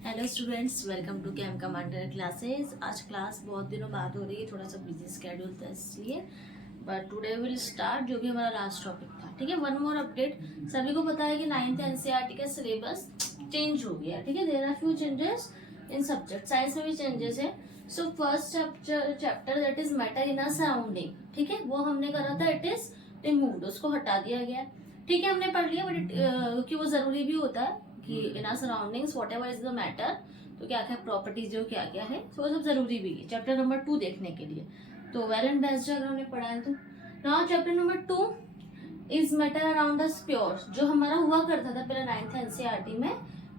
Hello students, welcome to Cam Commander classes. आज class बहुत दिनों बाद हो रही है, थोड़ा सा बिजी स्केड्यूल था इसलिए, बट टुडे विल स्टार्ट जो भी हमारा लास्ट टॉपिक था। ठीक है, वन मोर अपडेट। सभी को पता है कि 9th एनसीईआरटी का सिलेबस चेंज हो गया। ठीक है, there are few changes in subject. Science में भी चेंजेस है। So first chapter that is matter in our surrounding, ठीक है, वो हमने करा था, इट इज रिमूव्ड, उसको हटा दिया गया। ठीक है, हमने पढ़ लिया, बट क्योंकि वो जरूरी भी होता है कि in our surroundings whatever is the matter, तो क्या क्या प्रॉपर्टीज जो क्या क्या है, तो वो सब जरूरी भी है चैप्टर नंबर 2 देखने के लिए। तो वेल एंड बेस्ट अगर हमने पढ़ा है तो now chapter number 2 is matter around us pure, जो हमारा हुआ करता था पहले 9th एनसीईआरटी में,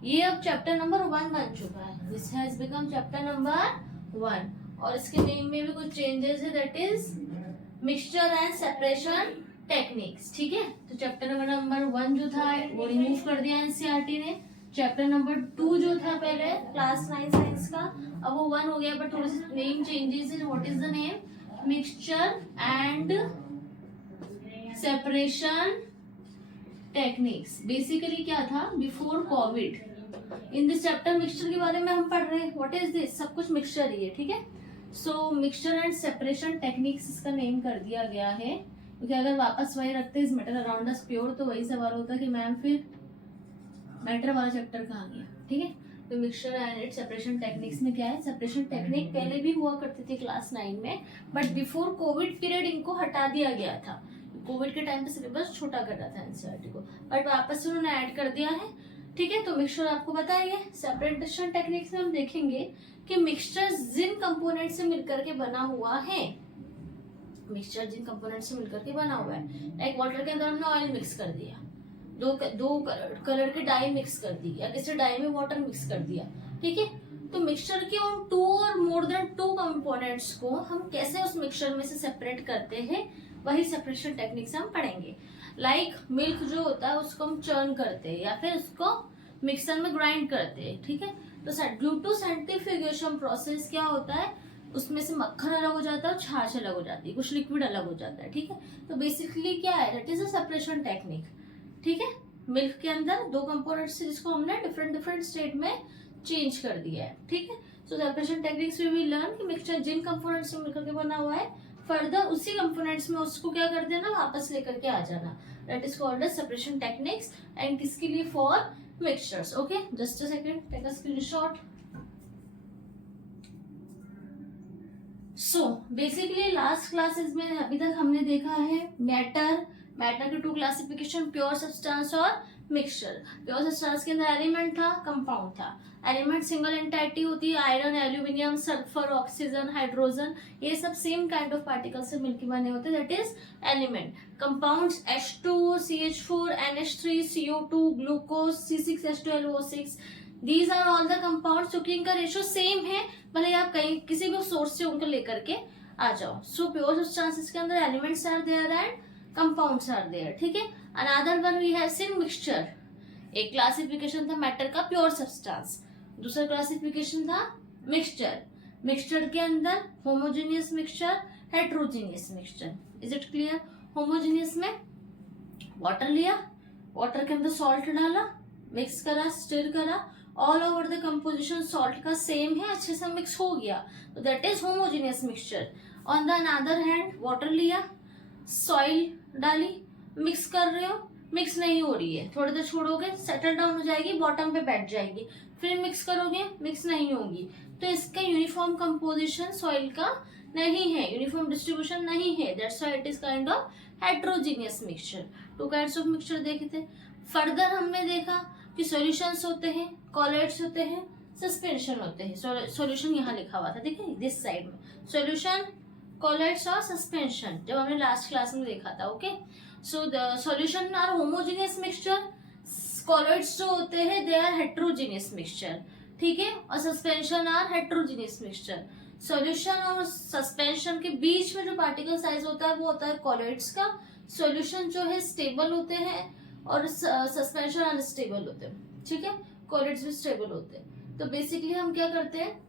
ये अब चैप्टर नंबर 1 बन चुका है। This has become chapter number 1 और इसके नेम में भी कुछ चेंजेस है, that is mixture and separation techniques. ठीक है, तो चैप्टर नंबर 1 जो था वो रिमूव कर दिया एनसीईआरटी ने। चैप्टर नंबर 2 जो था पहले क्लास 9 साइंस का, अब वो 1 हो गया, बट थोड़ी सी नेम चेंजेस है। What is the name? Mixture and separation techniques. Basically क्या था, before Covid in this chapter mixture के बारे में हम पढ़ रहे हैं। What is this? सब कुछ मिक्सचर ही है। ठीक है, सो मिक्सचर एंड सेपरेशन टेक्निक्स इसका नेम कर दिया गया है, क्योंकि अगर वापस वही रखते इस मैटर अराउंड अस प्योर, तो वही सवाल होता कि मैम फिर मैटर वाला चैप्टर कहाँ गया। ठीक है, तो mixture and it separation techniques में क्या है, सेपरेशन टेक्निक पहले भी हुआ करती थी क्लास 9 में, बट बिफोर कोविड पीरियड इनको हटा दिया गया था। कोविड के टाइम पे सिलेबस छोटा कर रहा था एनसीईआरटी को, बट वापस से उन्होंने ऐड कर दिया है। ठीक है, तो मिक्सचर आपको बताइए। सेपरेशन टेक्निक्स में हम देखेंगे कि मिक्सचर जिन कंपोनेंट से मिलकर के बना हुआ है, मिक्सचर जिन कंपोनेंट से मिलकर के बना हुआ है, लाइक वाटर के अंदर हमने ऑयल मिक्स कर दिया, दो कलर के डाई मिक्स कर दी, या किसी डाई में वाटर मिक्स कर दिया। ठीक है, तो मिक्सचर के उन 2 और मोर देन 2 कंपोनेंट्स को हम कैसे उस मिक्सचर में से सेपरेट करते हैं, वही सेपरेशन टेक्निक से हम पढ़ेंगे। लाइक मिल्क जो होता है उसको हम चर्न करते हैं या फिर उसको मिक्सर में ग्राइंड करते हैं। ठीक है, तो ड्यू टू सेंट्रीफ्यूगेशन प्रोसेस क्या होता है, उसमें से मक्खन अलग हो जाता है और छाछ अलग हो जाती है, कुछ लिक्विड अलग हो जाता है। ठीक है, तो बेसिकली क्या है, that is a separation technique. ठीक है, मिल्क के अंदर 2 कंपोनेंट्स जिसको हमने डिफरेंट डिफरेंट स्टेट में चेंज कर दिया है। ठीक है, so separation techniques we will learn कि मिक्सचर जिन कंपोनेंट्स से मिलकर के बना हुआ है, फर्दर उसी कंपोनेंट्स में उसको क्या कर देना, वापस लेकर के आ जाना, that is called as separation techniques. And किसके लिए? For mixtures. Okay, just a second, take a screenshot. So basically last classes में अभी तक हमने देखा है मैटर के 2 क्लासिफिकेशन, प्योर सब्सटेंस और मिक्सचर। प्योर सब्सटेंस के अंदर एलिमेंट था, कंपाउंड था। एलिमेंट सिंगल एंटाइटी होती है, iron, aluminium, sulphur, oxygen, hydrogen, ये सब सेम काइंड ऑफ पार्टिकल से मिलकर बने होते हैं, that is element. Compounds H2, CH4, NH3, CO2, glucose, C6H12O6, these are all the compounds, क्योंकि इनका रेशियो सेम है, भले आप कहीं किसी भी सोर्स से उनको लेकर के आ जाओ। सो प्योर सब्सटेंसेस के अंदर elements are there and compounds are there. ठीक है, another one we have seen mixture. एक क्लासिफिकेशन था मैटर का, प्योर सब्सटेंस, दूसरा क्लासिफिकेशन था मिक्सचर। मिक्सचर के अंदर homogeneous mixture, heterogeneous mixture. Is it clear? Homogeneous में वाटर लिया, वाटर के अंदर सॉल्ट डाला, मिक्स करा, स्टिर करा, all over the composition salt का सेम है, अच्छे से मिक्स हो गया, तो that is homogeneous mixture. On the another hand water लिया, सॉइल डाली, मिक्स कर रहे हो, मिक्स नहीं हो रही है, थोड़ी देर छोड़ोगे सेटल डाउन हो जाएगी, बॉटम पे बैठ जाएगी, फिर मिक्स करोगे, मिक्स नहीं होगी, तो इसका यूनिफॉर्म कंपोजिशन सॉइल का नहीं है, यूनिफॉर्म डिस्ट्रीब्यूशन नहीं है, that's why it is kind of heterogeneous mixture. 2 kinds of mixture देखे थे। फर्दर हमने देखा कि सॉल्यूशंस होते हैं, कॉलॉइड्स होते हैं, सस्पेंशन होते हैं। सॉल्यूशन यहाँ लिखा हुआ था, देखिए दिस साइड में सॉल्यूशन, कॉलॉइड्स और सस्पेंशन, जब हमने लास्ट क्लास में देखा था। Okay, so the solution are homogeneous mixture, colloids जो होते हैं दे आर हेट्रोजेनियस मिक्सचर। ठीक है, और suspension are heterogeneous mixture. Solution और सस्पेंशन के बीच में जो पार्टिकल साइज होता है वो होता है कॉलॉइड्स का। सॉल्यूशन जो है स्टेबल होते हैं और सस्पेंशन अनस्टेबल होते हैं। ठीक है, कॉलॉइड्स भी स्टेबल होते हैं। तो बेसिकली हम क्या करते हैं,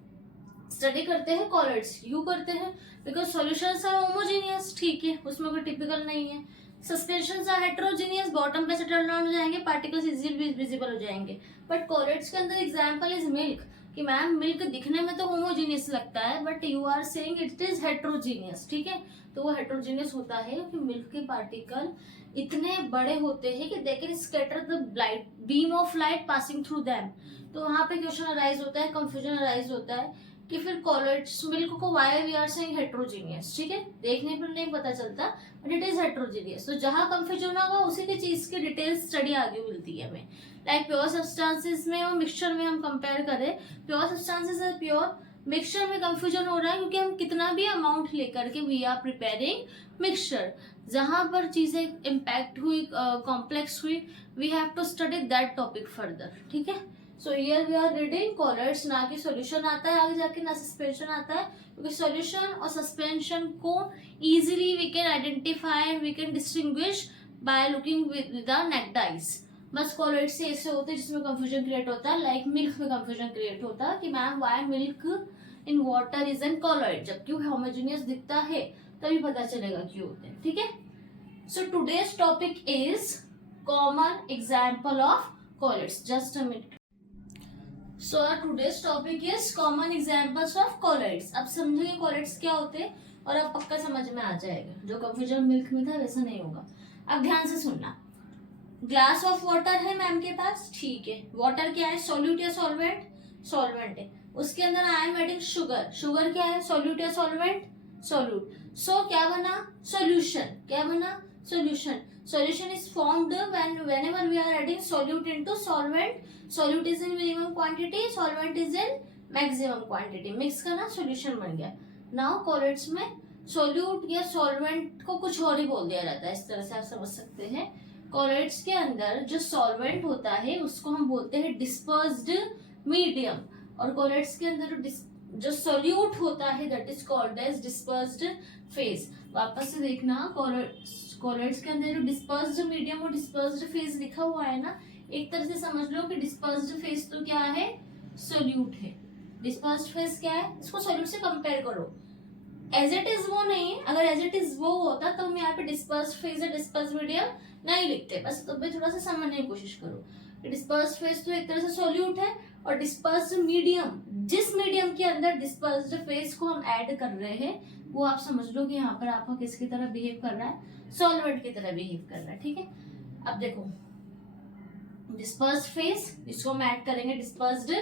स्टडी करते हैं कॉलॉइड्स, क्यों करते हैं, बिकॉज सॉल्यूशंस आर होमोजेनियस। ठीक है, उसमें कोई टिपिकल नहीं है। सस्पेंशन आर हेट्रोजीनियस, बॉटम पे सेटल डाउन हो जाएंगे, पार्टिकल्स इजीली विजिबल हो जाएंगे। बट कॉलेट्स के अंदर एग्जांपल इज मिल्क, कि मैम मिल्क दिखने में तो होमोजीनियस लगता है but you are saying it is heterogeneous, ठीक है। तो वो हेट्रोजीनियस होता है क्योंकि मिल्क के पार्टिकल इतने बड़े होते हैं कि they can scatter the light beam of light passing through them. तो वहां पे क्वेश्चन अराइज होता है, कंफ्यूजन अराइज होता है कि फिर कॉलेट्स मिल्क को why we are saying heterogeneous, ठीक है। देखने पर नहीं पता चलता बट इट इज हेट्रोजीनियस। तो जहां कंफ्यूजन होगा उसी की चीज की डिटेल स्टडी आगे मिलती है हमें। लाइक प्योर सब्सटेंसेस में और मिक्सचर में हम कंपेयर करें, प्योर सब्सटेंसेस और प्योर, मिक्सचर में कंफ्यूजन हो रहा है क्योंकि हम कितना भी अमाउंट लेकर के वी आर प्रिपेयरिंग मिक्सचर। जहां पर चीजें इम्पैक्ट हुई, कॉम्प्लेक्स हुई, we have to study that topic further, ठीक है। So here we are reading colloids, ना कि सॉल्यूशन आता है आगे जाके, ना सस्पेंशन आता है, क्योंकि सॉल्यूशन और सस्पेंशन को easily we can identify and we can distinguish by looking with the naked eyes. बस कॉलर्स से ऐसे होते हैं जिसमें कंफ्यूजन क्रिएट होता है, लाइक मिल्क में कंफ्यूजन क्रिएट होता है कि ma'am why milk in water is an colloid, जबकि होमोजेनियस दिखता है तभी पता चलेगा क्यों होते हैं, ठीक है। So today's topic is common example of colloids. Just a minute. So today's topic is common examples of colloids. अब समझेंगे कॉलर्स क्या होते हैं और अब पक्का समझ में आ जाएगा, जो कंफ्यूजन मिल्क में था वैसा नहीं होगा। अब ध्यान से सुनना, ग्लास ऑफ वाटर है मैम के पास, ठीक है। वाटर क्या है, सॉल्यूट या सॉल्वेंट, सॉल्वेंट है। उसके अंदर I am adding sugar, sugar क्या है, सॉल्यूट या सॉल्वेंट, सॉल्यूट। सो क्या बना, सॉल्यूशन, क्या बना, solution. Solution is formed when whenever we are adding solute into solvent, solute is in minimum quantity, solvent is in maximum quantity, mix करना solution बन गया। नाउ कॉलेट्स में सॉल्यूट या सॉल्वेंट को कुछ और ही बोल दिया जाता है, इस तरह से आप समझ सकते हैं। कॉलेट्स के अंदर जो सॉल्वेंट होता है उसको हम बोलते हैं डिस्पर्स्ड मीडियम, और कॉलेट्स के अंदर जो सॉल्यूट होता है that is called as dispersed phase. वापस से देखना, कॉलेट्स के अंदर जो डिस्पर्स्ड मीडियम और डिस्पर्स्ड फेज लिखा हुआ है ना, एक तरह से समझ लो कि डिस्पर्स्ड फेज तो क्या है, सॉल्यूट है। डिस्पर्स्ड फेज क्या है, इसको सॉल्यूट से कंपेयर करो, एज इट इज वो नहीं। अगर एज इट इज वो होता तो हम यहाँ पे डिस्पर्स्ड फेज या डिस्पर्स्ड मीडियम नहीं लिखते। बस तो थोड़ा सा समझने की कोशिश करो। डिस्पर्स्ड फेज तो एक तरह से सॉल्यूट है, और डिस्पर्स्ड मीडियम, जिस मीडियम के अंदर डिस्पर्स्ड फेज को हम ऐड कर रहे हैं वो आप समझ लो कि यहाँ पर आपका किसकी तरह बिहेव कर रहा है, सॉल्वेंट की तरह बिहेव कर रहा है, ठीक है। अब देखो डिस्पर्स्ड फेज, इसको हम ऐड करेंगे डिस्पर्स्ड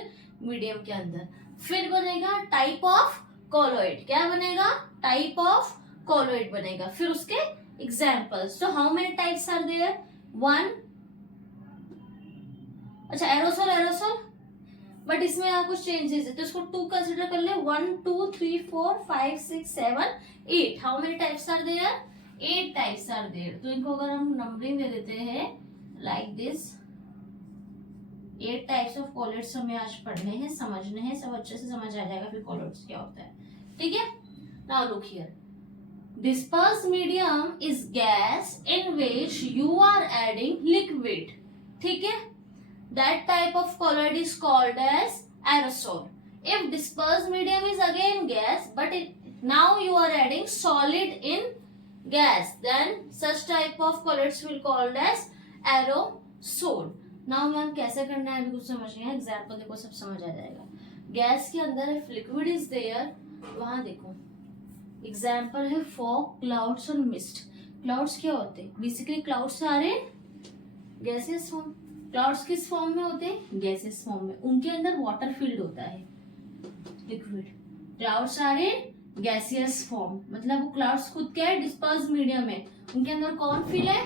मीडियम के अंदर, फिर बनेगा टाइप ऑफ कॉलोइड। क्या बनेगा, टाइप ऑफ कॉलोइड बनेगा। फिर उसके एग्जाम्पल्स, तो how many types are there, 1, अच्छा एरोसोल, एरोसोल, बट इसमें यहाँ कुछ चेंजेस है तो इसको 2 कंसिडर कर ले। 1 2 3 4 5 6 7 8, how many types are there, 8 types are there. तो इनको अगर हम नंबरिंग दे देते हैं like this, 8 types of colloids हमें आज पढ़ने हैं, समझने हैं, सब अच्छे से समझ आ जाएगा फिर कॉलेट्स क्या होता है, ठीक है। Now look here, dispersed medium is gas in which you are adding liquid, ठीक है। That type of colloid is called as aerosol. If dispersed medium is again gas but now you are adding solid in gas, then such type of colloids will called as aerosol. Now ma'am कैसे करना है अभी कुछ समझ नहीं है, example देखो सब समझ आ जाएगा। गैस के अंदर if liquid is there, वहां देखो एग्जाम्पल है फॉग, क्लाउड्स और मिस्ट। क्लाउड्स क्या होते हैं, बेसिकली क्लाउड्स सारे गैसेस फॉर्म, क्लाउड्स किस फॉर्म में होते हैं, गैसेस फॉर्म में, उनके अंदर वाटर फील्ड होता है, लिक्विड। क्लाउड्स सारे गैसियस फॉर्म, मतलब वो क्लाउड्स खुद क्या है, डिस्पर्स मीडियम है, उनके अंदर कौन फील है,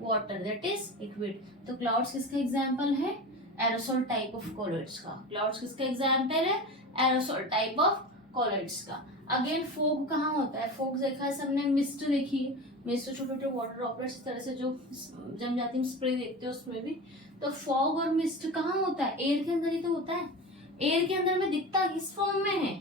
वाटर, दैट इज लिक्विड। तो क्लाउड्स किसका एग्जाम्पल है, एरोसोल टाइप ऑफ कॉलोइड्स का। क्लाउड्स किसका एग्जाम्पल है, एरोसोल टाइप ऑफ कॉलोइड्स का। अगेन फोग कहाँ होता है, फोग देखा है सबने, मिस्ट देखी है, मिस्ट छोटे छोटे वाटर ड्रॉपलेट्स इस तरह से जो जम जाती है, स्प्रे देखते हो उसमें भी। तो फॉग और मिस्ट कहाँ होता है, एयर के अंदर ही तो होता है। एयर के अंदर में दिखता किस फॉर्म में है,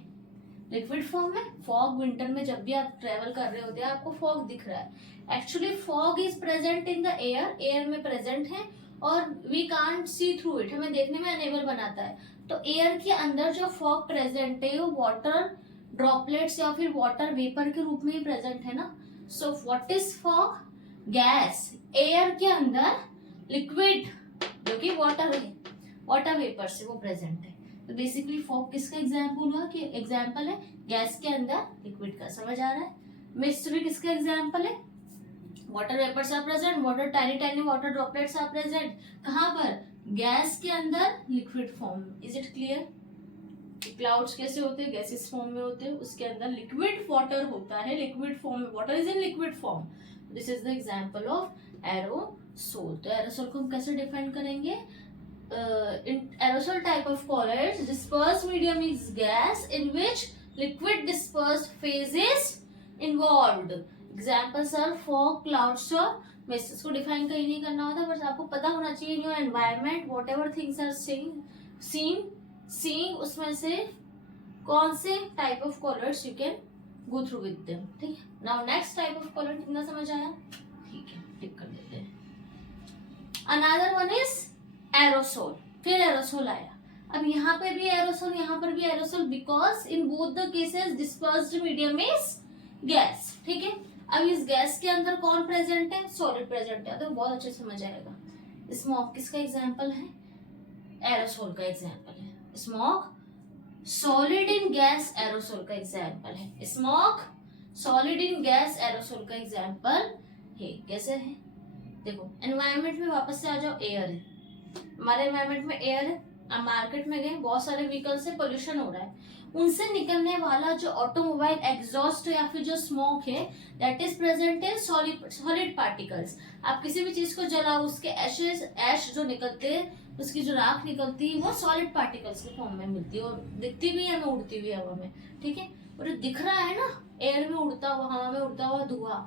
लिक्विड फॉर्म में। फॉग विंटर में जब भी आप ट्रेवल कर रहे होते हैं आपको फॉग दिख रहा है, actually fog is present in the air, air में प्रेजेंट है और we can't see through it, हमें देखने में अनेबल बनाता है। तो एयर के अंदर जो फॉग प्रेजेंट है वो वाटर ड्रॉपलेट्स या फिर वाटर वेपर के रूप में ही प्रेजेंट है ना। So what is fog, gas, air के अंदर लिक्विड जो कि वाटर है, वाटर वेपर से वो प्रेजेंट है। तो बेसिकली फॉग किसका एग्जाम्पल हुआ, कि एग्जाम्पल है गैस के अंदर लिक्विड का, समझ आ रहा है। मिस्ट भी किसका एग्जाम्पल है, water vapours are present, water tiny tiny water droplets are present, कहाँ पर, गैस के अंदर liquid form. Is it clear? Clouds कैसे होते हैं, गैसेस फॉर्म में होते हैं, उसके अंदर लिक्विड वाटर होता है, लिक्विड फॉर्म में, water is in liquid form. This is the example of aerosol. तो एरोसोल को हम कैसे डिफाइन करेंगे, in aerosol type of colloids, dispersed medium is gas in which liquid dispersed phase is involved. Examples are fog, clouds और mist. इसको define कहीं नहीं करना होता, बस आपको पता होना चाहिए in your environment whatever things are seeing उसमें से कौन से type of colloids you can go through with them. ठीक है, now next type of colloid कितना समझ आया, ठीक है, टिक कर देते हैं। Another one is एरोसोल, फिर एरोसोल आया। अब यहाँ पे भी एरोसोल, यहाँ पर भी aerosol, because in both the cases dispersed medium is gas. ठीक है, अब इस गैस के अंदर कौन प्रेजेंट है, सॉलिड प्रेजेंट है, तो बहुत अच्छे समझ आएगा। स्मोक किसका एग्जाम्पल है, एरोसोल का एग्जाम्पल है। Smoke solid in gas aerosol का एग्जाम्पल है। Smoke solid in gas aerosol का एग्जाम्पल है। कैसे है, देखो एनवायरमेंट में वापस से आ जाओ, एयर है हमारे एनवायरमेंट में, एयर है। अब मार्केट में गए, बहुत सारे व्हीकल से पोल्यूशन हो रहा है, उनसे निकलने वाला जो ऑटोमोबाइल एग्जॉस्ट या फिर जो स्मोक है, that is present in solid particles. आप किसी भी चीज को जलाओ, उसके ऐश जो निकलते हैं, उसकी जो राख निकलती है, वो सॉलिड पार्टिकल्स के फॉर्म में मिलती है, और दिखती भी है, हमें उड़ती हुई हवा में। ठीक है, और दिख रहा है ना, एयर में उड़ता हुआ, हवा में उड़ता हुआ धुआं,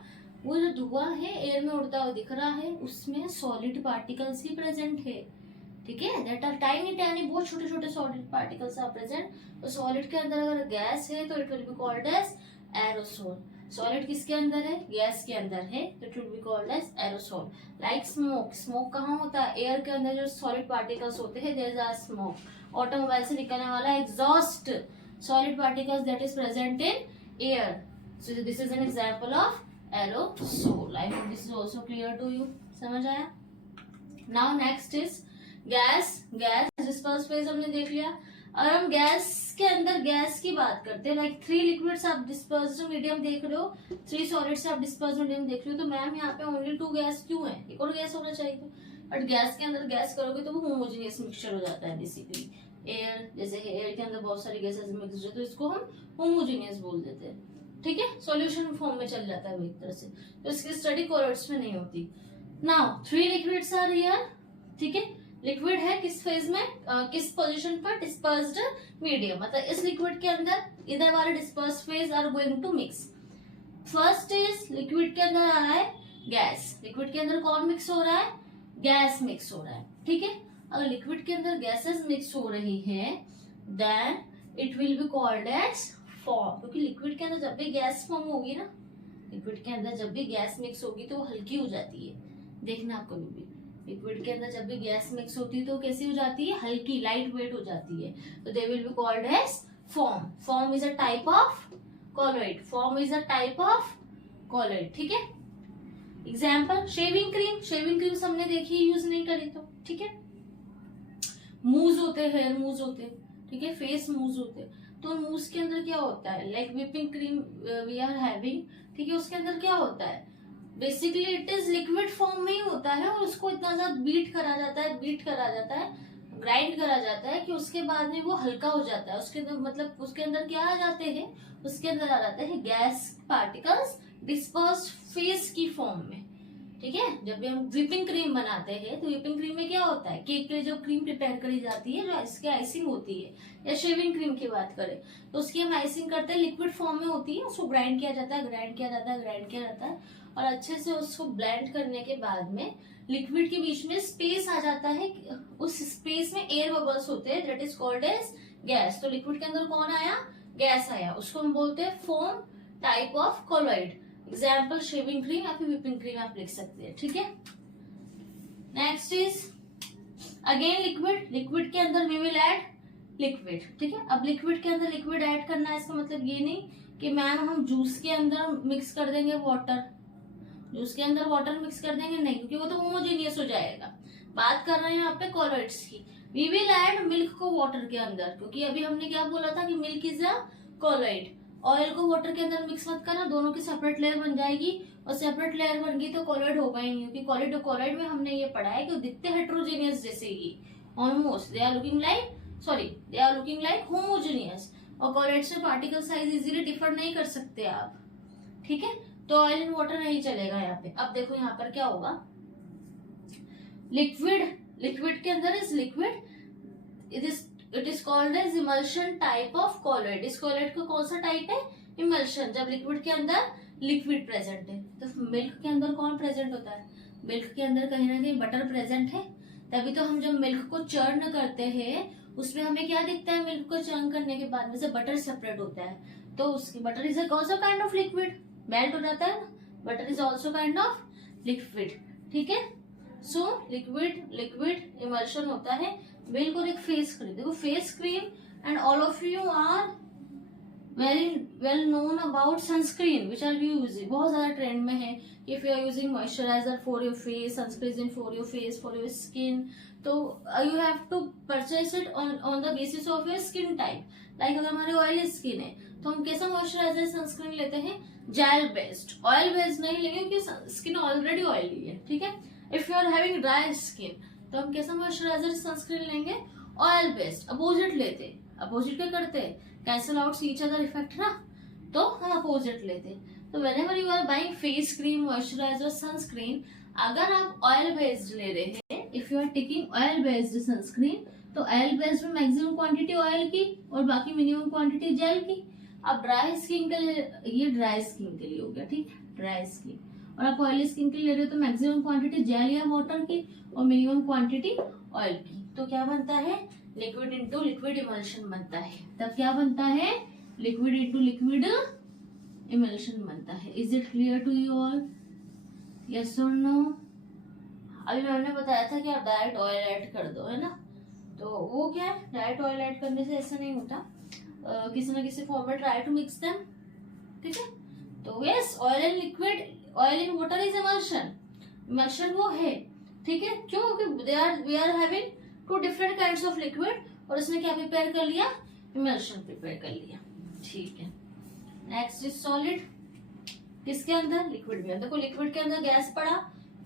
वो जो धुआं है एयर में उड़ता हुआ दिख रहा है, उसमें सॉलिड पार्टिकल्स ही प्रेजेंट है। ठीक है, दैट आर टाइनी टाइनी, बहुत छोटे छोटे सॉलिड पार्टिकल्स आर प्रेजेंट। तो सॉलिड के अंदर अगर गैस है तो it will be called as aerosol. Solid किसके अंदर है, गैस के अंदर है, तो it will be called as aerosol. Like smoke, smoke कहाँ होता है, एयर के अंदर जो सॉलिड पार्टिकल्स होते हैं, there is a smoke. Automobile से निकलने वाला exhaust, solid particles that is present in air. So this is an example of aerosol. I hope this is also clear to you, समझ आया। Now next is gas. Gas disperse phase हमने देख लिया। और हम गैस के अंदर gas की बात करते हैं, लाइक 3 लिक्विड्स आप डिस्पर्स्ड मीडियम देख रहे हो, 3 सॉलिड्स आप डिस्पर्स्ड मीडियम देख रहे हो, तो मैम यहाँ पे ओनली 2 गैस क्यों है, एक और गैस होना चाहिए था। बट गैस के अंदर गैस करोगे तो वो होमोजेनियस मिक्सचर हो जाता है। बेसिकली एयर, जैसे एयर के अंदर बहुत सारी गैसेस मिक्स हो जाती है, तो इसको हम होमोजेनियस बोल देते हैं। ठीक है, सॉल्यूशन फॉर्म में चल जाता है वो एक तरह से, तो इसकी स्टडी कॉलोइड्स में नहीं होती। Now 3 liquids are here. ठीक है, लिक्विड है किस फेज में, किस पोजीशन पर, डिस्पर्स्ड मीडियम, मतलब इस लिक्विड के अंदर इधर वाले dispersed phase are going to mix. First is liquid के अंदर आ रहा है गैस, लिक्विड के अंदर कौन मिक्स हो रहा है, गैस मिक्स हो रहा है। ठीक है, अगर लिक्विड के अंदर गैसेस मिक्स हो रही है, then it will be called as foam, क्योंकि लिक्विड के अंदर जब भी गैस फॉर्म होगी ना, लिक्विड के अंदर जब भी गैस मिक्स होगी तो वो हल्की हो जाती है। देखना आपको भी, लिक्विड के अंदर जब भी गैस मिक्स होती है तो कैसी हो जाती है, हल्की, लाइट वेट हो जाती है, तो they will be called as foam. Foam is a type of colloid, foam is a type of colloid. ठीक है, example shaving cream, shaving cream हमने देखी, यूज नहीं करी तो। ठीक है, मूज होते, हेयर मूज होते, ठीक है, फेस मूज होते, तो मूज के अंदर क्या होता है, like whipping cream we are having, ठीक है, उसके अंदर क्या होता है, basically it is liquid form में ही होता है, और उसको इतना ज्यादा बीट करा जाता है, ग्राइंड करा जाता है कि उसके बाद में वो हल्का हो जाता है। उसके मतलब उसके अंदर क्या आ जाते हैं, उसके अंदर आ जाते हैं गैस पार्टिकल्स डिस्पर्स्ड फेज की फॉर्म में। ठीक है, जब भी हम व्हिपिंग क्रीम बनाते हैं तो व्हिपिंग क्रीम में क्या होता है, केक के लिए जो क्रीम प्रिपेयर करी जाती है, जो इसकी आइसिंग होती है, या शेविंग क्रीम की बात करें तो उसकी हम आइसिंग करते हैं, लिक्विड फॉर्म में होती है, उसको ग्राइंड किया जाता है, और अच्छे से उसको ब्लेंड करने के बाद में लिक्विड के बीच में स्पेस आ जाता है, उस स्पेस में एयर बबल्स होते हैं, that is called as gas. तो लिक्विड के अंदर कौन आया, गैस आया, उसको हम बोलते हैं form type of colloid. Example shaving cream या फिर व्हिपिंग क्रीम आप लिख सकते हैं। ठीक है, next is again liquid, liquid के अंदर वी विल ऐड लिक्विड। ठीक है, अब लिक्विड के अंदर लिक्विड ऐड करना है, इसका मतलब ये नहीं कि मैम हम जूस के अंदर मिक्स कर देंगे वाटर, उसके अंदर वाटर मिक्स कर देंगे नहीं, क्योंकि वो तो होमोजेनियस हो जाएगा। बात कर रहे हैं यहाँ पे कॉलोइड्स की। वी विल ऐड मिल्क को वाटर के अंदर, क्योंकि अभी हमने क्या बोला था कि milk is a colloid. Oil को वाटर के अंदर मिक्स मत करना, दोनों की सेपरेट लेयर बन जाएगी, और सेपरेट लेयर बन गई तो कॉलोइड होगा ही नहीं, क्योंकि कॉलोइड और कॉलोइड में हमने ये पढ़ा है कि दिखते हेट्रोजेनियस जैसे ही, almost they are looking like homogeneous. और कॉलोइड से पार्टिकल साइज इजीली डिफर नहीं कर सकते आप, ठीक है। तो ऑयल एंड वाटर नहीं चलेगा यहाँ पे। अब देखो यहाँ पर क्या होगा, लिक्विड के अंदर is liquid, it is called as emulsion type of colloid. इस कॉलोइड का कौन सा टाइप है, इमल्शन, जब लिक्विड के अंदर लिक्विड प्रेजेंट है। तो मिल्क के अंदर कौन प्रेजेंट होता है, मिल्क के अंदर कहीं ना कहीं बटर प्रेजेंट है, तभी तो हम जब मिल्क को चर्न करते हैं उसमें हमें क्या दिखता है, मिल्क को चर्न करने के बाद में से बटर सेपरेट होता है, तो उसकी butter is also kind of liquid, melt हो जाता है ना, butter is also kind of liquid, ठीक है। सो लिक्विड इमल्शन होता है। मिल्क और एक फेस क्रीम, देखो face cream and all of you are very well known about sunscreen which are using, बहुत ज्यादा ट्रेंड में है। If you are using moisturizer for your face, sunscreen for your face, for your skin, तो you have to purchase it on the basis of your skin type. Like अगर हमारी oily skin है तो हम कैसा moisturiser sunscreen लेते हैं, gel based, oil based नहीं लेंगे क्योंकि स्किन ऑलरेडी ऑयली है, ठीक है। If you are having dry skin तो हम कैसा मॉइस्चराइजर सनस्क्रीन लेंगे, ऑयल बेस्ड। अपोजिट लेते, अपोजिट क्या करते, cancel out each other effect ना, तो हम अपोजिट लेते। तो whenever you are buying face cream, moisturiser, sunscreen, अगर आप ऑयल बेस्ड ले रहे हैं, if you are taking oil based sunscreen, तो ऑयल बेस्ड में मैक्सिमम क्वांटिटी ऑयल की और बाकी मिनिमम क्वांटिटी जेल की। अब ड्राई स्किन के लिए, ये ड्राई स्किन के लिए हो गया, ठीक है, ड्राई स्किन, और आप ऑयली स्किन के लिए ले रहे हो तो मैक्सिमम क्वांटिटी जेल या वाटर की और मिनिमम क्वांटिटी ऑयल की। तो क्या बनता है, लिक्विड इंटू लिक्विड इमल्शन बनता है। तब क्या बनता है, लिक्विड इंटू लिक्विड इमल्शन बनता है। Is it clear to you all, yes और नो? अभी मैंने बताया था कि आप डायरेक्ट ऑयल ऐड कर दो, है ना, तो वो क्या है, डायरेक्ट ऑयल ऐड करने से ऐसा नहीं होता, किसी ना किसी फॉर्म में ट्राई टू मिक्स देम, ठीक है। तो yes, oil and liquid, oil in water is emulsion वो है, ठीक है। क्यों, क्योंकि we are having two different kinds of liquid, और उसने क्या प्रिपेयर कर लिया, इमल्शन प्रिपेयर कर लिया, ठीक है। नेक्स्ट इज सॉलिड, किसके अंदर, लिक्विड में। देखो लिक्विड के अंदर गैस पड़ा,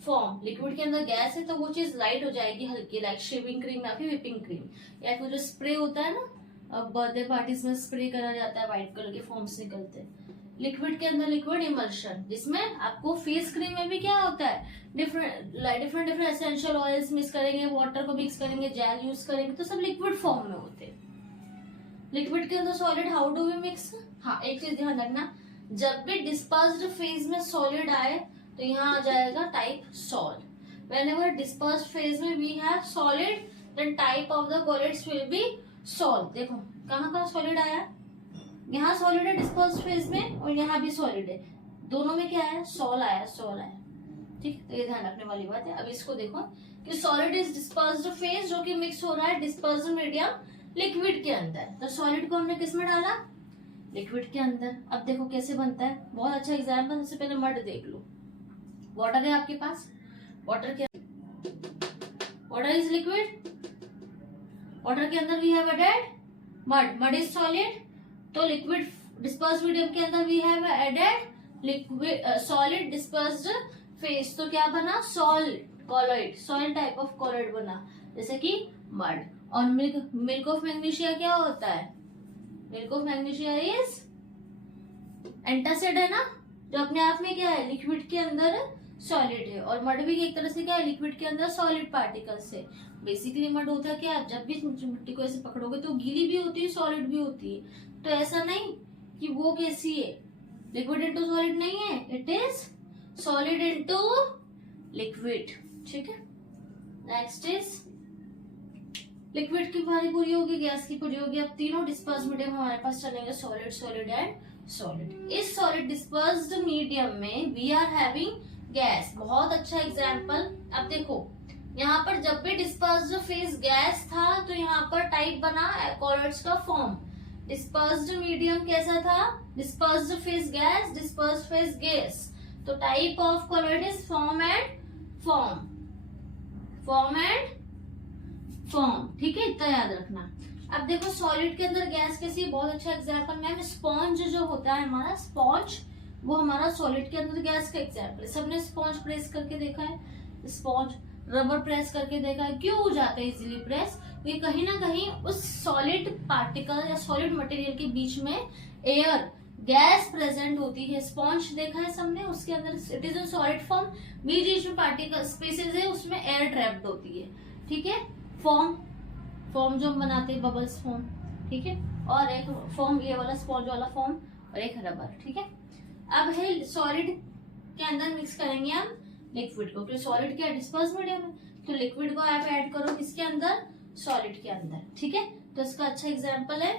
फॉर्म, लिक्विड के अंदर गैस है तो वो चीज लाइट हो जाएगी, हल्की, लाइक शेविंग क्रीम या फिर व्हिपिंग क्रीम, या फिर जो स्प्रे होता है ना, बर्थडे पार्टीज में स्प्रे करा जाता है, व्हाइट कलर के फॉर्म्स निकलते हैं। लिक्विड के अंदर लिक्विड इमल्शन, जिसमें आपको फेस क्रीम में भी क्या होता है, डिफरेंट एसेंशियल ऑयल्स मिक्स करेंगे, वाटर को मिक्स करेंगे, जेल यूज करेंगे, तो सब लिक्विड फॉर्म में होते हैं। लिक्विड के अंदर solid how do we mix, हाँ एक चीज ध्यान रखना, जब भी डिस्पर्स्ड फेज में सॉलिड आए तो यहाँ आ जाएगा type sol. Whenever dispersed phase में we have solid, then type of the colloids will be sol. देखो कहाँ कहाँ सॉलिड आया, यहाँ सॉलिड है डिस्पर्स्ड फेज में, और यहाँ भी सॉलिड है, दोनों में क्या है, सॉल आया, ठीक। तो ये ध्यान रखने वाली बात है। अब इसको देखो कि सॉलिड इज डिस्पर्स्ड फेज, जो कि मिक्स हो रहा है डिस्पर्स्ड मीडियम लिक्विड के अंदर, तो सॉलिड को हमने किस में डाला, लिक्विड के अंदर। अब देखो कैसे बनता है, बहुत अच्छा एग्जाम्पल, सबसे पहले मड देख लो। वाटर है आपके पास, वाटर इज लिक्विड, वाटर के अंदर we have added mud is solid, तो लिक्विड डिस्पर्स्ड मीडियम के अंदर we have added liquid solid dispersed phase, तो क्या बना, colloid, sol type of colloid बना, जैसे कि मड। और मिल्क ऑफ मैग्नीशिया क्या होता है, milk of magnesia is antacid, है ना, जो अपने आप में क्या है, लिक्विड के अंदर सॉलिड है, और मड भी एक तरह से क्या है, लिक्विड के अंदर सॉलिड पार्टिकल्स है। बेसिकली मड होता है क्या, आप जब भी मिट्टी को ऐसे पकड़ोगे तो गीली भी होती है, सॉलिड भी होती है, तो ऐसा नहीं कि वो कैसी है, लिक्विड इनटू सॉलिड नहीं है, it is solid into liquid, ठीक है। नेक्स्ट इज लिक्विड की बारी पूरी होगी, गैस की पूरी होगी। अब तीनों डिस्पर्स मीडियम हमारे पास चलेंगे, सॉलिड, सॉलिड एंड सॉलिड। इस सॉलिड डिस्पर्स्ड मीडियम में वी आर हैविंग गैस, बहुत अच्छा एग्जाम्पल। अब देखो यहाँ पर जब भी डिस्पर्स्ड फेज गैस था तो यहाँ पर टाइप बना कॉलोइड्स का फॉर्म। डिस्पर्स्ड मीडियम कैसा था, dispersed phase gas, dispersed phase gas, तो type of colloid is foam and foam, foam and foam, ठीक है, इतना याद रखना। अब देखो सॉलिड के अंदर गैस कैसी है, बहुत अच्छा एग्जाम्पल मैम, स्पॉन्ज जो होता है हमारा, स्पॉन्ज वो हमारा सॉलिड के अंदर गैस का एग्जाम्पल है। सबने स्पॉन्ज प्रेस करके देखा है, स्पॉन्ज रबर प्रेस करके देखा है, क्यों हो जाता है इजीली प्रेस, ये कहीं ना कहीं उस सॉलिड पार्टिकल या सॉलिड मटेरियल के बीच में एयर गैस प्रेजेंट होती है। स्पॉन्ज देखा है सबने, उसके अंदर it is in solid form, बीच में पार्टिकल स्पेसेस है, उसमें एयर ट्रैप्ड होती है, ठीक है। फॉर्म, फॉर्म जो हम बनाते हैं बबल्स फॉर्म, ठीक है, और एक फॉर्म ये वाला स्पॉन्ज वाला फॉर्म, और एक रबर, ठीक है। अब है सॉलिड के अंदर मिक्स करेंगे हम लिक्विड को, तो सॉलिड क्या डिस्पर्स मीडियम है, तो लिक्विड को आप ऐड करो किसके अंदर, सॉलिड के अंदर, ठीक है। तो इसका अच्छा एग्जांपल है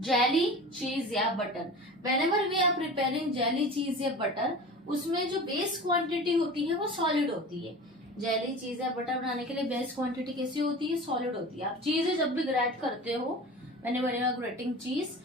जेली, चीज या butter. Whenever we are preparing jelly, cheese या बटर, उसमें जो बेस क्वांटिटी होती है वो सॉलिड होती है। जेली, चीज या बटर बनाने के लिए बेस क्वांटिटी कैसी होती है, सॉलिड होती है। आप चीज जब भी ग्रेट करते हो, व्हेनेवर यू आर ग्रेटिंग चीज,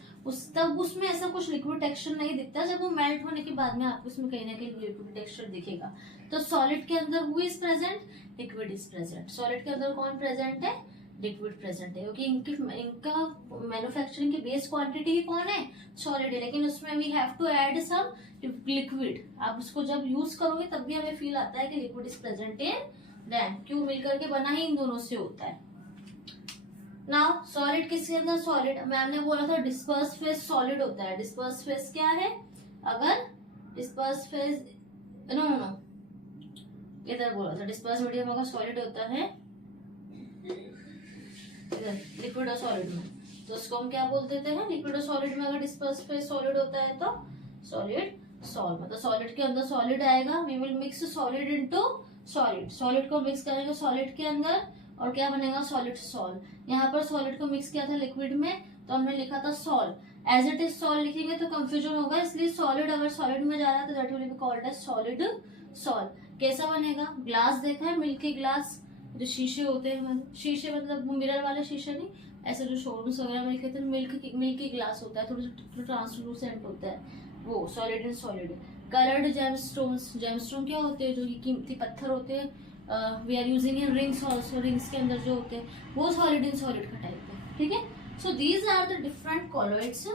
तब उसमें ऐसा कुछ लिक्विड टेक्सचर नहीं दिखता, जब वो मेल्ट होने के बाद में आपको उसमें कहीं ना कहीं लिक्विड टेक्सचर दिखेगा। तो सॉलिड के अंदर who is present, liquid is present. Solid के अंदर कौन प्रेजेंट है, लिक्विड प्रेजेंट है, क्योंकि इनका मैन्युफैक्चरिंग की बेस क्वांटिटी ही कौन है, सॉलिड है, लेकिन उसमें we have to add some liquid. आप उसको जब यूज करोगे तब भी हमें फील आता है कि liquid is present in them, क्यों मिलकर के बना ही इन दोनों से होता है। नाउ सॉलिड किसके अंदर, सॉलिड मैम ने बोला था डिस्पर्स फेज सॉलिड होता है। डिस्पर्स फेज क्या है, अगर डिस्पर्स फेज नो नो इधर बोला था, डिस्पर्स मीडियम अगर सॉलिड होता है लिक्विड और सॉलिड में, तो उसको हम क्या बोल देते हैं, लिक्विड और सॉलिड में अगर डिस्पर्स फेज सॉलिड होता है तो सॉलिड सॉल्व, मतलब सॉलिड के अंदर सॉलिड आएगा, we will mix solid into solid, solid को मिक्स करेंगे सॉलिड के अंदर और क्या बनेगा, सॉलिड सॉल्व। यहाँ पर सॉलिड को मिक्स किया था लिक्विड में, तो हमने लिखा था sol, as it is sol लिखेंगे तो कंफ्यूजन होगा, इसलिए सॉलिड अगर सॉलिड में जा रहा है तो that will be called as solid sol. कैसा बनेगा, ग्लास देखा है, मिल्की ग्लास, जो शीशे होते हैं, शीशे मतलब मिरर वाले शीशे नहीं, ऐसे जो शोरूम्स वगैरह में लिखे थे मिल्की ग्लास होता है, थोड़ा ट्रांसलूसेंट होता है, वो solid and solid. Coloured gemstones, gemstone क्या होते हैं, जो कीमती पत्थर होते हैं, we are using in rings also, rings के अंदर जो होते हैं वो सॉलिड एंड सॉलिड का टाइप है, ठीक है। So these are the different colloids,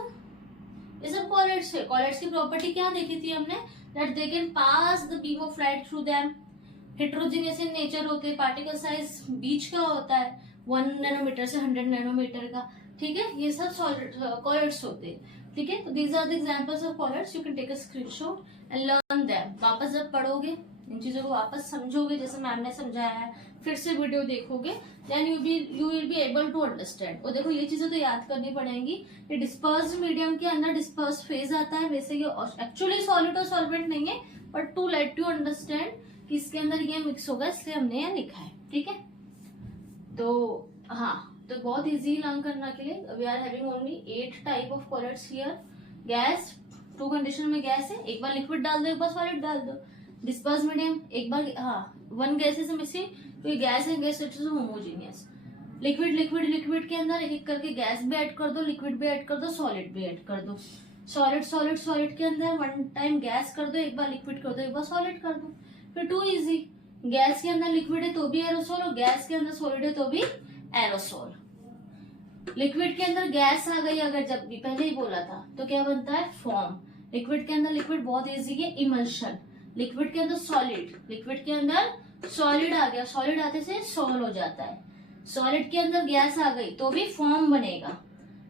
ये सब कॉलॉइड्स है। कॉलॉइड्स की प्रॉपर्टी क्या देखी थी हमने, that they can pass the beam of light through them, heterogeneous in nature होते हैं, पार्टिकल साइज बीच का होता है 1 नैनोमीटर से 100 नैनोमीटर का, ठीक है, ये सब सॉलिड कॉलॉइड्स होते हैं, ठीक है। तो these are the examples of colloids, you can take a screenshot and learn them. वापस जब पढ़ोगे इन चीजों को वापस समझोगे, जैसे मैम ने समझाया है, फिर से वीडियो देखोगे, then you will be able to understand. और देखो ये चीजें तो याद करनी पड़ेंगी, ये डिस्पर्स मीडियम के अंदर डिस्पर्स फेज आता है, वैसे ये एक्चुअली सॉलिड और सॉल्वेंट नहीं है, but to let you understand कि इसके अंदर ये मिक्स होगा, इसलिए हमने यहाँ लिखा है, ठीक है। तो हाँ, तो बहुत इजी लर्न करने के लिए we are having only 8 type of colloids here. Gas, 2 condition में गैस है, एक बार लिक्विड डाल दो, एक बार सॉलिड डाल दो। डिस्पर्स मीडियम, एक बार हाँ 1 गैस इज मिसिंग, तो ये गैस है, gas it is homogeneous. Liquid liquid liquid के अंदर एक एक करके गैस भी ऐड कर दो, लिक्विड भी ऐड कर दो, सॉलिड भी ऐड कर दो। सॉलिड सॉलिड सॉलिड के अंदर 1 टाइम गैस कर दो, एक बार लिक्विड कर दो, एक बार सॉलिड कर दो, फिर 2 इजी। गैस के अंदर लिक्विड है तो भी एरोसोल, और गैस के अंदर सॉलिड है तो भी एरोसोल। लिक्विड के अंदर गैस आ गई अगर, जब भी पहले ही बोला था, तो क्या बनता है, फॉर्म। लिक्विड के अंदर लिक्विड बहुत इजी है, इमल्शन। लिक्विड के अंदर सॉलिड, लिक्विड के अंदर सॉलिड आ गया, सॉलिड आते से सॉल्व हो जाता है। सॉलिड के अंदर गैस आ गई तो भी फॉर्म बनेगा।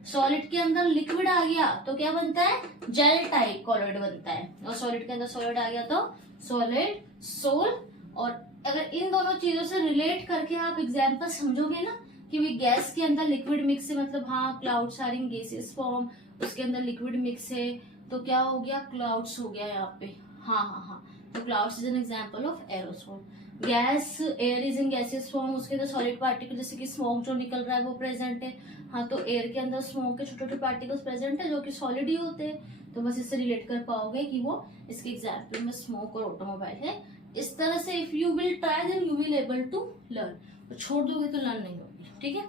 सॉलिड के अंदर लिक्विड आ गया तो क्या बनता है, जेल टाइप कॉलॉइड बनता है। और सॉलिड के अंदर सॉलिड आ गया तो सॉलिड सोल। और अगर इन दोनों चीजों से रिलेट करके आप एग्जाम्पल समझोगे ना, कि भी गैस के अंदर लिक्विड मिक्स है, मतलब हाँ clouds are in gases form, उसके अंदर लिक्विड मिक्स है, तो क्या हो गया, क्लाउड्स हो गया यहाँ पे। हाँ हाँ हाँ, तो clouds is an example of aerosol. Gas, air is in gases form, उसके अंदर सॉलिड पार्टिकल जैसे कि स्मोक जो निकल रहा है वो प्रेजेंट है। हाँ, तो एयर के अंदर स्मोक के छोटे छोटे पार्टिकल्स प्रेजेंट है जो कि सॉलिड ही होते हैं, तो बस इससे रिलेट कर पाओगे कि वो इसके एग्जाम्पल में स्मोक और ऑटोमोबाइल है। इस तरह से if you will try then you will able to learn. छोड़ दोगे तो लर्न नहीं होगी, ठीक है।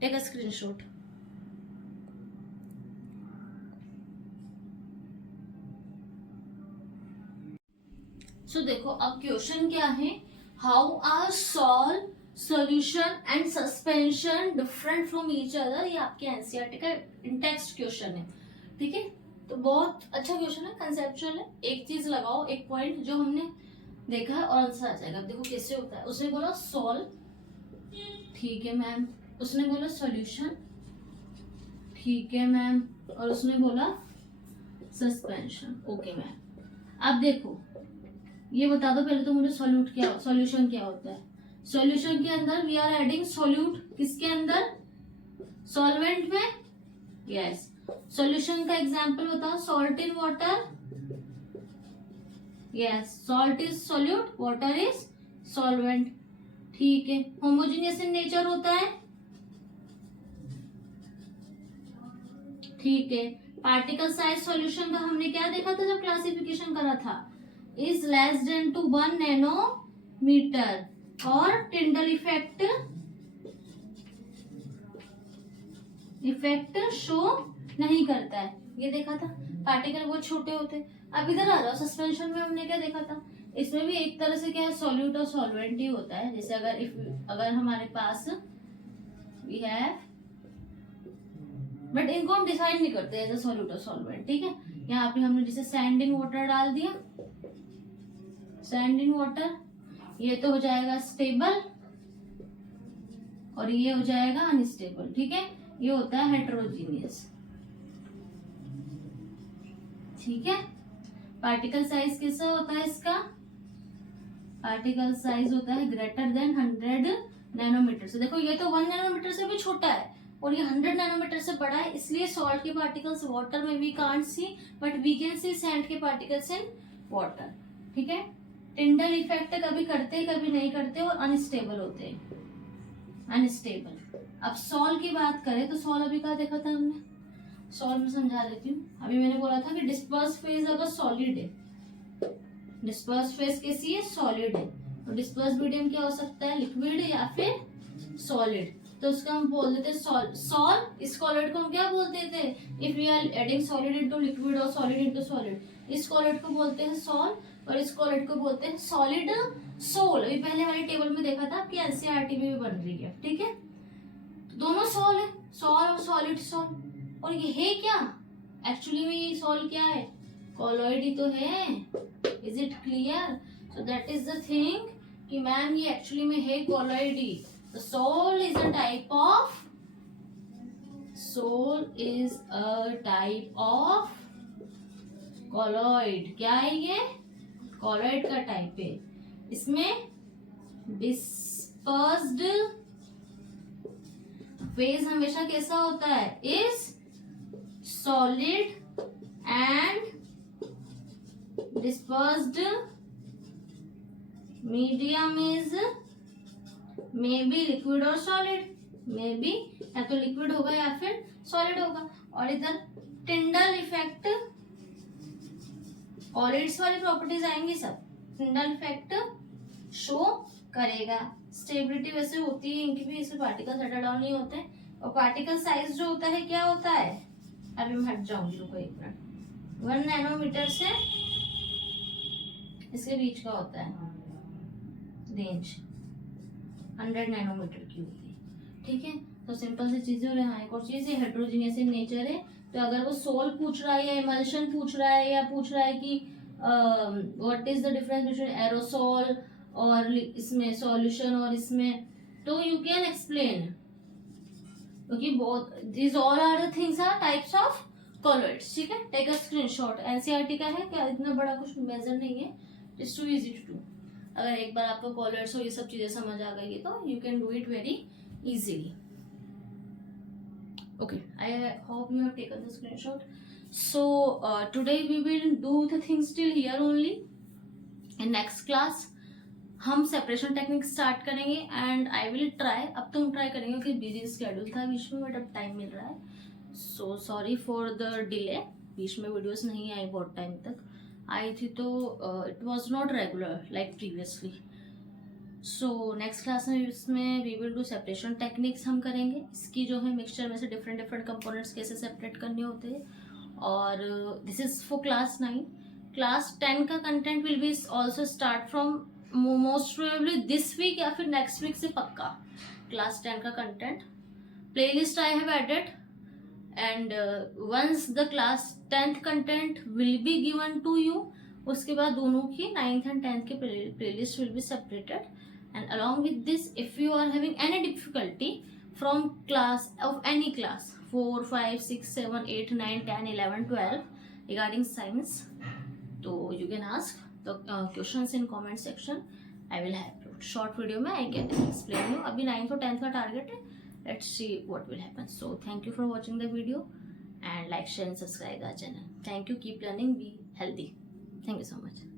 Take a screenshot. सो देखो अब क्वेश्चन क्या है, how are sol, solution and suspension different from each other. ये आपके एनसीईआरटी का टेक्स्ट क्वेश्चन है, ठीक है। तो बहुत अच्छा क्वेश्चन है, कंसेप्चुअल है। एक चीज लगाओ, एक पॉइंट जो हमने देखा है और आंसर आ जाएगा। देखो कैसे होता है, उसने बोला सॉल्व, ठीक है मैम। उसने बोला सॉल्यूशन, ठीक है मैम। और उसने बोला सस्पेंशन, ओके मैम। अब देखो ये बता दो पहले तो मुझे सॉल्यूशन क्या होता है। सॉल्यूशन के अंदर वी आर एडिंग सॉल्यूट, किसके अंदर, सॉल्वेंट में, यस। सॉल्यूशन का एग्जांपल बताओ, salt in water, yes, salt is solute, water is solvent, ठीक है। होमोजेनियस इन नेचर होता है, ठीक है। पार्टिकल साइज सॉल्यूशन का हमने क्या देखा था जब क्लासिफिकेशन करा था, is less than to 1 nanometre, और टिंडल इफेक्ट शो नहीं करता है, ये देखा था। पार्टिकल बहुत छोटे होते हैं। अब इधर आ जाओ, सस्पेंशन में हमने क्या देखा था, इसमें भी एक तरह से क्या है, सॉल्यूट और सॉल्वेंट ही होता है। जैसे अगर हमारे पास वी हैव, बट इनको हम डिसाइड नहीं करते एज अ सॉल्यूट और सॉल्वेंट, ठीक है। यहाँ पे हमने जैसे सैंड इन वाटर डाल दिया, सैंड इन वाटर, ये तो हो जाएगा स्टेबल और ये हो जाएगा अनस्टेबल, ठीक है। ये होता है हेटेरोजीनियस, ठीक है। पार्टिकल साइज कैसा होता है इसका, पार्टिकल साइज होता है ग्रेटर देन 100 नैनोमीटर से। देखो ये तो 1 नैनोमीटर से भी छोटा है और ये 100 नैनोमीटर से बड़ा है, इसलिए सॉल्ट के पार्टिकल्स वाटर में we can't see, but we can see sand के पार्टिकल्स इन वाटर, ठीक है। टिंडल इफेक्ट कभी करते कभी नहीं करते और अनस्टेबल होते हैं, अनस्टेबल। अब सॉल की बात करें तो सॉल अभी क्या देखा था हमने, सॉल में समझा देती हूँ। अभी मैंने बोला था कि डिस्पर्स फेज अगर सॉलिड है, डिस्पर्स फेज कैसी है, सॉलिड है, तो डिस्पर्स मीडियम क्या हो सकता है, लिक्विड या फिर सॉलिड। तो उसका हम बोल देते सॉल, इस सॉलिड को हम क्या बोलते थे, if we are adding solid into liquid और सॉलिड इनटू सॉलिड, इस सॉलिड को बोलते हैं सॉल और इस सॉलिड को बोलते हैं सॉलिड सोल। अभी पहले वाली टेबल में देखा था, आपकी एनसीईआरटी में भी बन रही है, ठीक है। दोनों सॉल है, सॉल और सॉलिड सॉल। और ये है क्या, एक्चुअली में ये सॉल क्या है, कॉलॉइड ही तो है। Is it clear? So that is the thing कि मैम ये एक्चुअली में है colloid he. The soul is a type of, soul is a type of colloid। क्या है ये, colloid का टाइप है। इसमें dispersed phase हमेशा कैसा होता है, is solid and dispersed medium is may be liquid और सॉलिड, मे बी या तो लिक्विड होगा या फिर सॉलिड होगा। और इधर टिंडल इफेक्ट, कॉलॉइड्स वाली प्रॉपर्टीज आएंगी सब, टिंडल इफेक्ट शो करेगा। स्टेबिलिटी वैसे होती है इनकी भी, इसमें पार्टिकल सेटल डाउन नहीं होते। और पार्टिकल साइज जो होता है क्या होता है, अभी मैं हट जाऊंगी, रुको एक मिनट। 1 नैनोमीटर से इसके बीच का होता है रेंज, 100 नैनोमीटर की होती है, ठीक है। तो सिंपल सी चीजें हो रही है। एक और चीज है, हेटेरोजीनियस इन नेचर है। तो अगर वो सोल पूछ रहा है या इमल्शन पूछ रहा है या पूछ रहा है कि what is the difference between aerosol और इसमें सॉल्यूशन और इसमें, तो यू कैन एक्सप्लेन, क्योंकि both this all are the things are types of colloids, ठीक है। टेक अ स्क्रीनशॉट, एनसीईआरटी का है, क्या इतना बड़ा कुछ मेजर नहीं है, it's too easy to do. अगर एक बार आपको कॉलर्स और ये सब चीजें समझ आ गई तो you can do it very easily. Okay, I hope you have taken the screenshot. So today we will do the things till here only. In next class हम सेपरेशन टेक्निक स्टार्ट करेंगे एंड आई विल ट्राई, अब तो हम try करेंगे क्योंकि busy schedule था बीच में, but अब टाइम मिल रहा है। So sorry for the delay, बीच में वीडियोस नहीं आई बहुत टाइम तक आई थी, तो it was not regular like previously. So next class में इसमें we will do separation techniques हम करेंगे। इसकी जो है मिक्सचर में से डिफरेंट कंपोनेंट्स कैसे सेपरेट करने होते हैं। और this is for class 9। Class 10 का content will be also start from most probably this week या फिर नेक्स्ट वीक से पक्का क्लास 10 का content playlist I have added and once the class 10th content will be given to you, उसके बाद दोनों की 9th एंड 10th के playlist will be separated and along with this if you are having any difficulty from class of any class 4, 5, 6, 7, 8, 9, 10, 11, 12 regarding science, तो you can ask the questions in comment section. I will help you. Short video में I can explain you. अभी 9th और 10th का target है. Let's see what will happen. So thank you for watching the video and like, share and subscribe our channel. Thank you. Keep learning. Be healthy. Thank you so much.